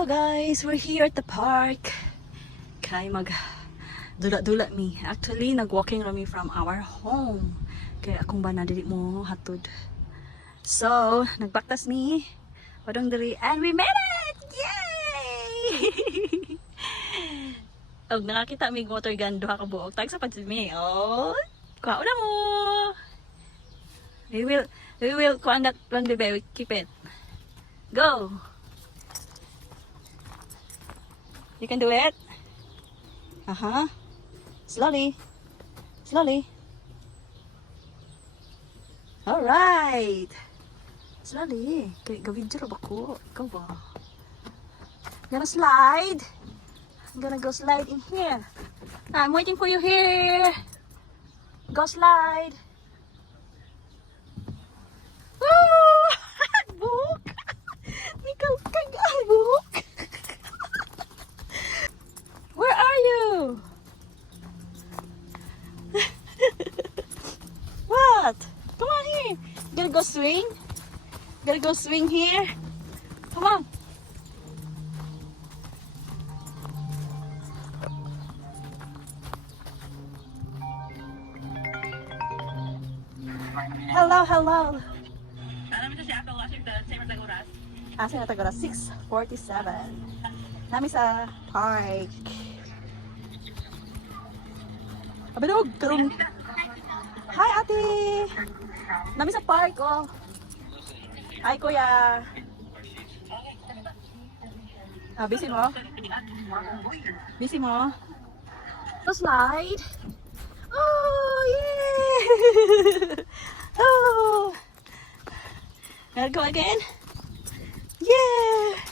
Hello guys, we're here at the park. Kay mag dula-dula mi. Actually, nag-walking rami from our home. Kaya akong ba na dili mo hatod. So, nagbaktas mi. Padong diri and we made it! Yay! Og nakakita mi motor gun duha ka buok. Tag sa pagsid mi. Oh, kuha na mo. We will kuha that one, baby. Keep it. Go! You can do it. Slowly. Slowly. Alright. Slowly. Kaya gawidyo ba ko? Ikaw ba? Gonna slide. I'm gonna go slide in here. I'm waiting for you here. Go slide. Woo! Book. Ikaw kag book. Where are you? What? Come on here. Gotta go swing. Gotta go swing here. Come on. Hello, hello. Alam mo siya ako Washington, same as oras. Asa na tayo? 6:47. Nami sa park. Abilog, karong. Hi, ate. Nami sa park, oh. Hi, kuya. Busy mo? Busy mo? So slide. Oh, yeah! Oh! Gotta go again? Yeah!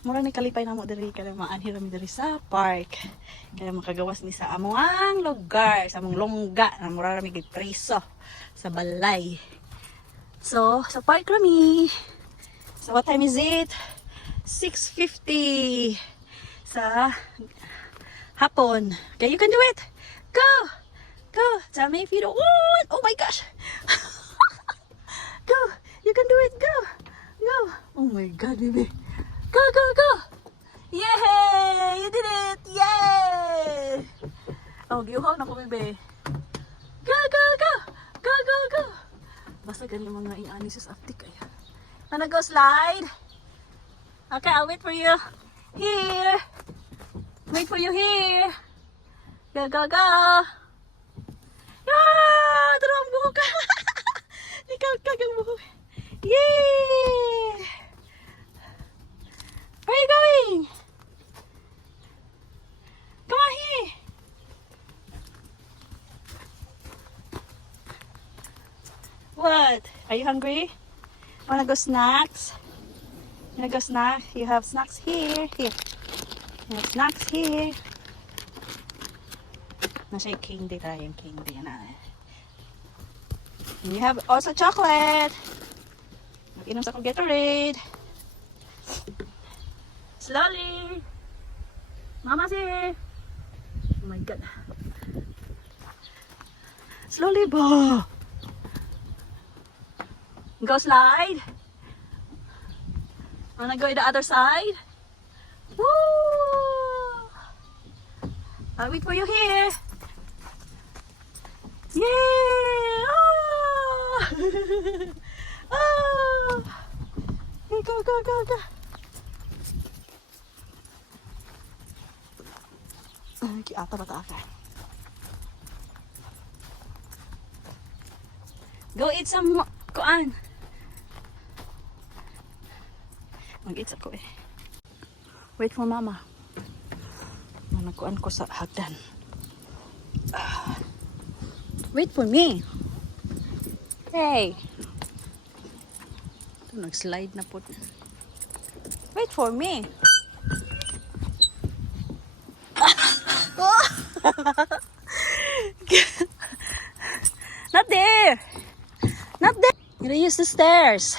Mura ni kalipay na mo diri kaya maanhir mi diri sa park. Kaya makagawas ni sa amuang lugar, sa among longga na mura ra mi gid preso sa balay. So, sa park rami. So, what time is it? 6:50 sa hapon. Okay, you can do it. Go! Go! Tell me if you don't want. Oh my gosh! Go! You can do it. Go! Go! Oh my god, baby. Go, go, go! Yay! You did it! Yay! Oh, giyuhaw na ko, baby. Go, go, go! Go, go, go! Basta ganyan mga iani sa aptik. Ayan. Wanna go slide? Okay, I'll wait for you. Here! Wait for you here! Go, go, go! Ah! Tarong buhok ka! Ikaw kagang buhok. Yay! Where are you going? Come on here. What? Are you hungry? Wanna go snacks? Wanna go snack? You have snacks here. Here. You have snacks here. Nasa yung candy tayo, yung candy na. And you have also chocolate. Mag-inom sa Gatorade. Slowly. Mama's here. Oh my god. Slowly ba? Go slide. Wanna go to the other side? Woo! I'll wait for you here. Yay! Oh! Oh! Go, go, go, go. Ata ba ta? Go eat some kuan. Mag-eat ako eh. Wait for mama. Nagkuan ko sa hagdan. Wait for me. Hey. Ito, nag-slide na po. Wait for me. Not there. Not there. I'm gonna use the stairs.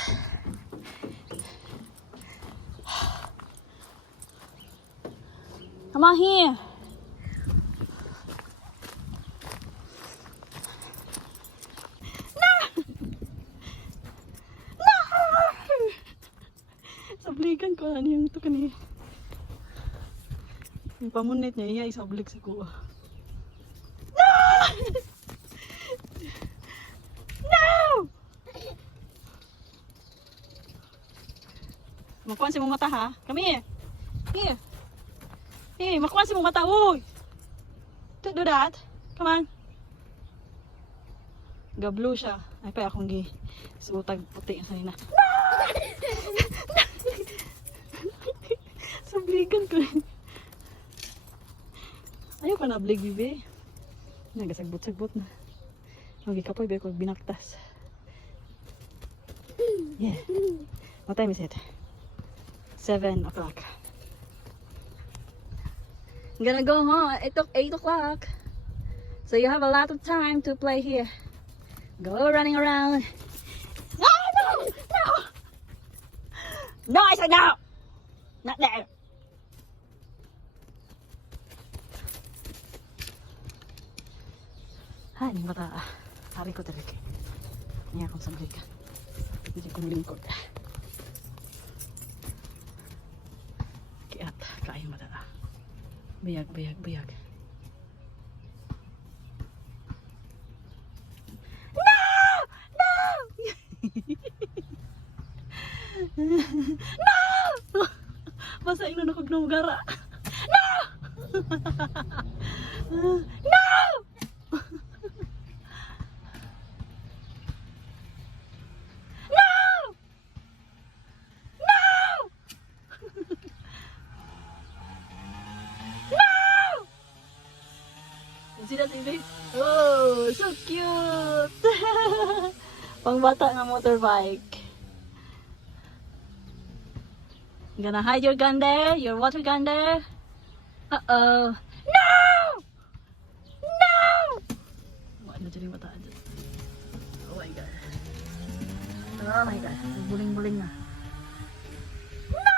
Come on here. Sabligan ko ano yung ito kanina. Yung pamunit niya, iya isablik sa kuha. No! Makuha si mong mata ha? Come here. Here. Hey, makuha si mong mata. Uy! Don't do that. Come on. Ga-blue siya. Ay pa akong sutag puti sa nina. Sabligan ko rin. Ayaw ka na blig, bibi. Nagasagbot-sagbot na. Huwag ka po, ibe ko binaktas. Yeah. What time is it? 7 o'clock. I'm gonna go home. It took 8 o'clock. So you have a lot of time to play here. Go running around. No, no, no. No, I said no. Not there. Ha, ini mata. Hari ko talaga. Niya akong sablikan. Hindi ko lingkod. Kiat, kain mata. Buyag, buyag, buyag. No! No! No! Basta ino na kog gara. No! No! See that thing, babe? Oh, so cute! Pangbata nga motorbike. You gonna hide your gun there? Your water gun there? Uh-oh. No! No! Ano dyan yung bataan dyan? Oh my God. Oh my God. Buling-buling na. No!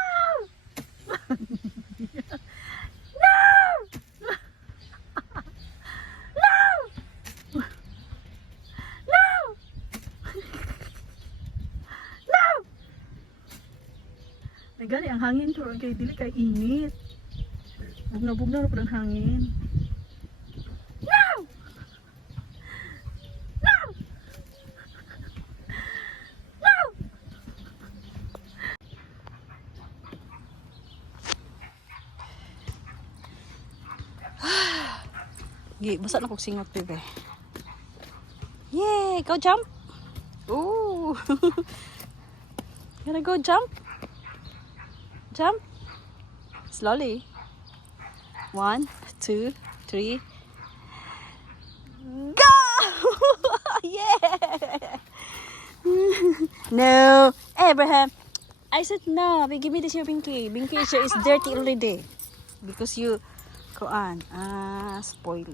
Ay gali, ang hangin to, kay dili kay init. Bugna-bugna na po ng hangin. No! No! No! Gi, basa na kong singot, bebe. Yay! Go jump! Ooh! Gonna go jump? Jump. Slowly. 1, 2, 3. Go! Yeah! No, Abraham. I said no. Give me this your binky. Binky is dirty already because you spoil.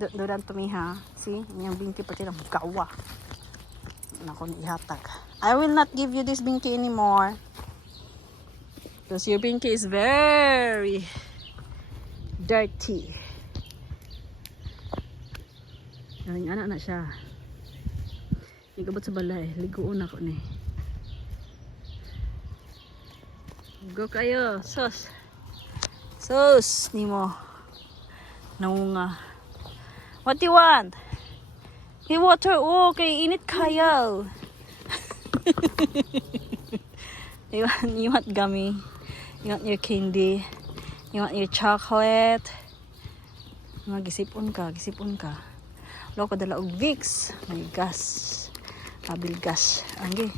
Do that to me, ha? See, yung binky pati ng gawa. Nako ni ihatag. I will not give you this binky anymore. Because your binky is very dirty. Galing anak na siya. Igabot sa balay. Ligoon ako ni. Go kayo. Sus. Sus. Ni mo. Naunga. What do you want? Hey, water. Oh, okay. Init kayo. You want gummy? You want your candy? You want your chocolate? Gisipon ka. Loko dala og Vicks. May gas. Kabil gas. Angge.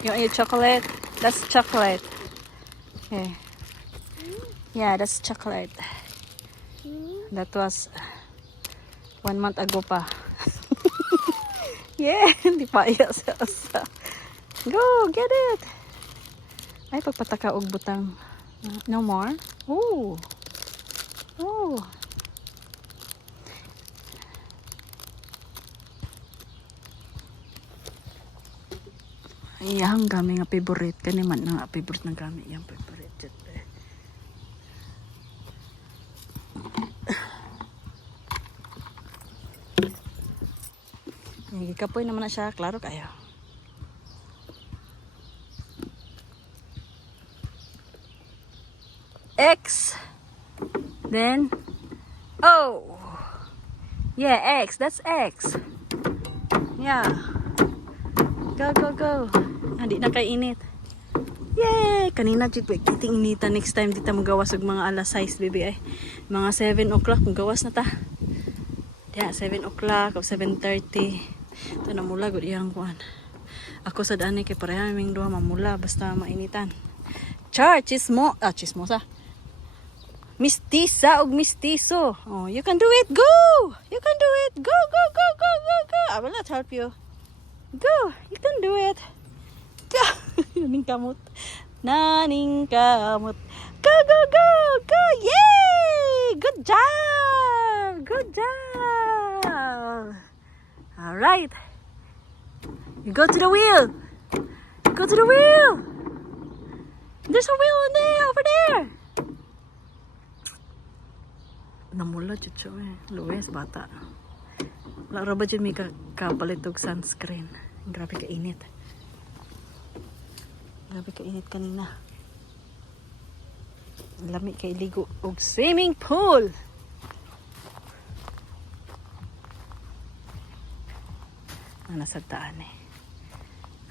You want your chocolate? That's chocolate. Okay. Yeah, that's chocolate. That was 1 month ago pa. Yeah, hindi pa iya sa asa. Go, get it. Ay, pagpataka og butang. No more? Ooh. Oh. Iyang gami nga favorite. Kani man nga favorite ng gami. Iyang favorite. Kapoy naman na siya. Klaro kayo. X. Then O. Yeah, X. That's X. Yeah. Go, go, go. Hindi na kay init. Yay! Kanina dito kiting inita. Next time dito magawas og mga alas 6 baby ay. Mga 7 o'clock magawas na ta. Yeah, 7 o'clock o 7:30. Ito na mula gud iyang kuan. Ako sa daan kay pareha ming duha mamula basta mainitan. Char, chismosa. Mistisa og mistiso. Oh, you can do it. Go! You can do it. Go, go, go, go, go, go. I will not help you. Go! You can do it. Go! Naning kamot. Naning kamot. Go, go, go! Go! Yay! Good job! Good job! Alright. You go to the wheel. Go to the wheel. There's a wheel in there, over there. Namula chucho eh. Luwes bata. Wala ba dyan may kapalit og sunscreen. Grabe ka init. Grabe ka init kanina. Lami kay ligo og swimming pool. Nasa daan eh.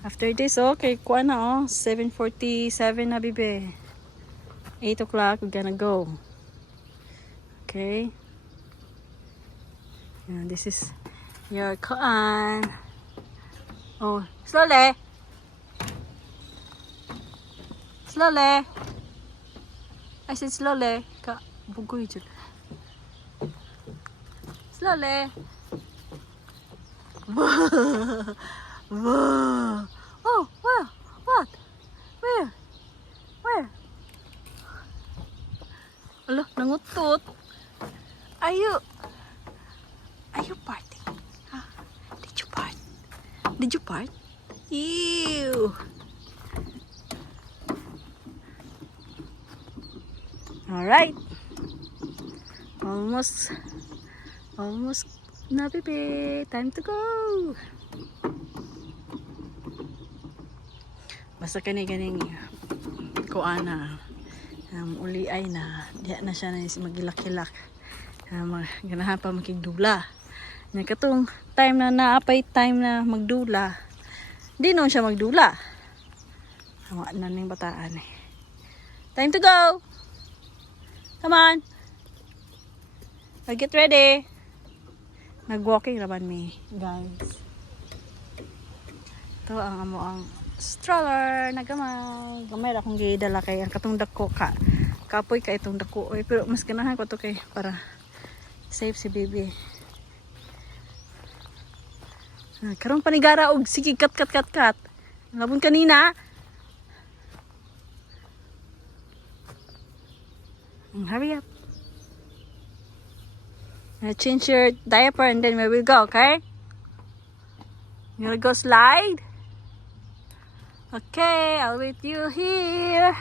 After this, okay, kuha na 7:47 na bibe. 8 o'clock, we're gonna go. Okay. And this is your kuan. Oh, slowly. Slowly. I said slowly. Ka, bugoy dyan. Slowly. Wow. Oh, wow. What? Where? Where? Alo, nangutot. Are you partying? Huh? Did you part? Did you part? Ew. Alright. Almost na baby. Time to go. Basta kani-ganing kuana uli ay na diha na siya na magilak-hilak ganahan pa makigdula nya katong time na naapay time na magdula di noon siya magdula awa na ning bataan eh. Time to go. Come on. Get ready. Nag-walking naman me guys. Ito ang amo ang stroller na gamay ra kung gidala kay ang katong dako kapoy ka itong dako oy, pero mas ganahan ko to kay para safe si baby. Karong panigara og sige kat labon kanina. Hurry up. Change your diaper and then we will go, okay? You wanna go slide? Okay, I'll wait you here.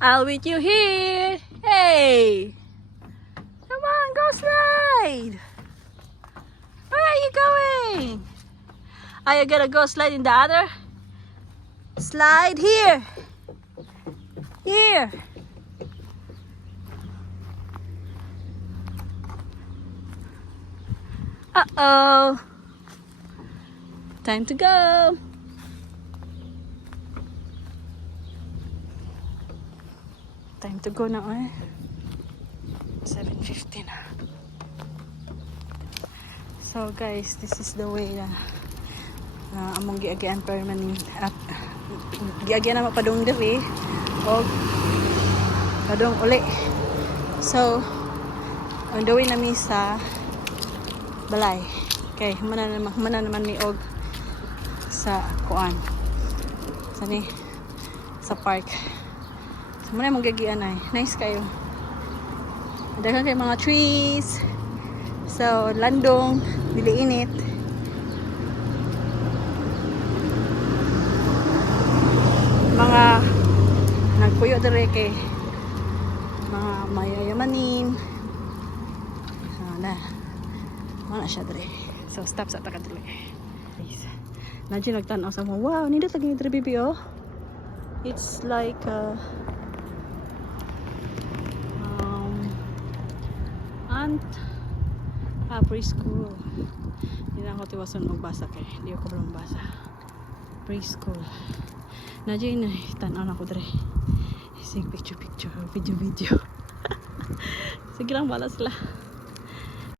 I'll wait you here. Hey! Come on, go slide. Where are you going? Are you gonna go slide in the other? Slide here. Here. Uh-oh. Time to go. Time to go na eh. 7:50 na. So guys, this is the way na among giagian permanent at giagian na mapadong diri o padong uli. So on the way na mi sa balay. Okay, mana naman mi og sa kuan. Sa park. So muna mong gagian ay. Nice kayo. Daghan kay mga trees. So landong, dili init. Mga nagpuyo dire kay mga mayayamanin. So na siya dire. So stop sa takadili. Please. Nandiyan nagtanaw sa mo. Wow, nindot lagi ni baby oh. It's like preschool. Hindi na ako tiwason magbasa kay hindi ako belum basa. Preschool. Nadya na tanaw na ko dre. Sig picture, video. Sige lang, bala sila.